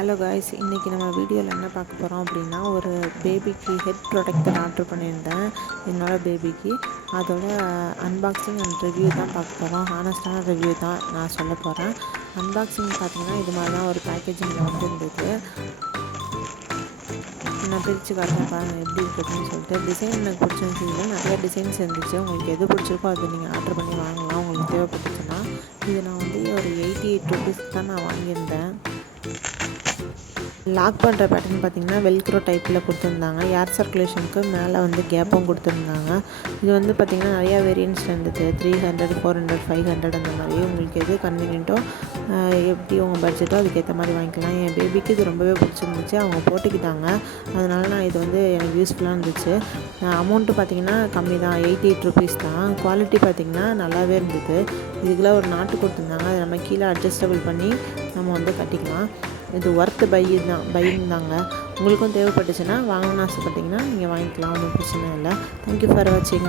Hello guys, இன்றைக்கி நம்ம வீடியோவில் என்ன பார்க்க போகிறோம் அப்படின்னா, ஒரு பேபிக்கு ஹெட் ப்ரொடெக்டர் ஆர்டர் பண்ணியிருந்தேன் என்னோடய பேபிக்கு. அதோட அன்பாக்சிங் அண்ட் ரிவ்யூ தான் பார்க்க போகிறோம். ஹானஸ்டான ரிவ்யூ தான் நான் சொல்ல போகிறேன். அன்பாக்சிங் பார்த்திங்கன்னா இது மாதிரி தான் ஒரு பேக்கேஜிங்கில் வந்து இருந்தது. நான் பிரித்து காட்டுறேன் பாருங்கள் எப்படி இருக்குதுன்னு சொல்லிட்டு. டிசைன் எனக்கு பிடிச்சிருந்துச்சு. இதில் நிறைய டிசைன்ஸ் இருந்துச்சு. உங்களுக்கு எது பிடிச்சிருக்கோ அது நீங்கள் ஆர்டர் பண்ணி வாங்கலாம் உங்களுக்கு தேவைப்பட்டுச்சுன்னா. இது நான் வந்து ஒரு 88 ருபீஸ்க்கு தான் நான் வாங்கியிருந்தேன். லாக் பண்ணுற பேட்டர்ன் பார்த்திங்கன்னா வெல்க்ரோ டைப்பில் கொடுத்துருந்தாங்க. ஏர் சர்க்குலேஷனுக்கு மேலே வந்து கேப்பும் கொடுத்துருந்தாங்க. இது வந்து பார்த்திங்கன்னா நிறையா வேரியன்ட்ஸ் இருந்தது. 300, 400, 500 அந்த மாதிரி. உங்களுக்கு எது கன்வீனியன்ட்டோ எப்படி உங்கள் பட்ஜெட்டோ அதுக்கேற்ற மாதிரி வாங்கிக்கலாம். என் பேபிக்கு இது ரொம்பவே பிடிச்சிருந்துச்சு. அவங்க போட்டுக்கிட்டாங்க. அதனால் நான் இது வந்து எனக்கு யூஸ்ஃபுல்லாக இருந்துச்சு. அமௌண்ட்டு பார்த்திங்கன்னா கம்மி தான், 88 ருபீஸ் தான். குவாலிட்டி பார்த்திங்கன்னா நல்லாவே இருந்தது. இதுக்கெல்லாம் ஒரு நாட்டு கொடுத்துருந்தாங்க. அதை நம்ம கீழே அட்ஜஸ்டபிள் பண்ணி நம்ம வந்து கட்டிக்கலாம். இது ஒர்த்து பையிங் தாங்க. உங்களுக்கும் தேவைப்பட்டுச்சுன்னா வாங்கணும்னு ஆசைப்பட்டிங்கன்னா நீங்கள் வாங்கிக்கலாம், ஒன்றும் பிரச்சனை இல்லை. தேங்க்யூ ஃபார் வாட்சிங்.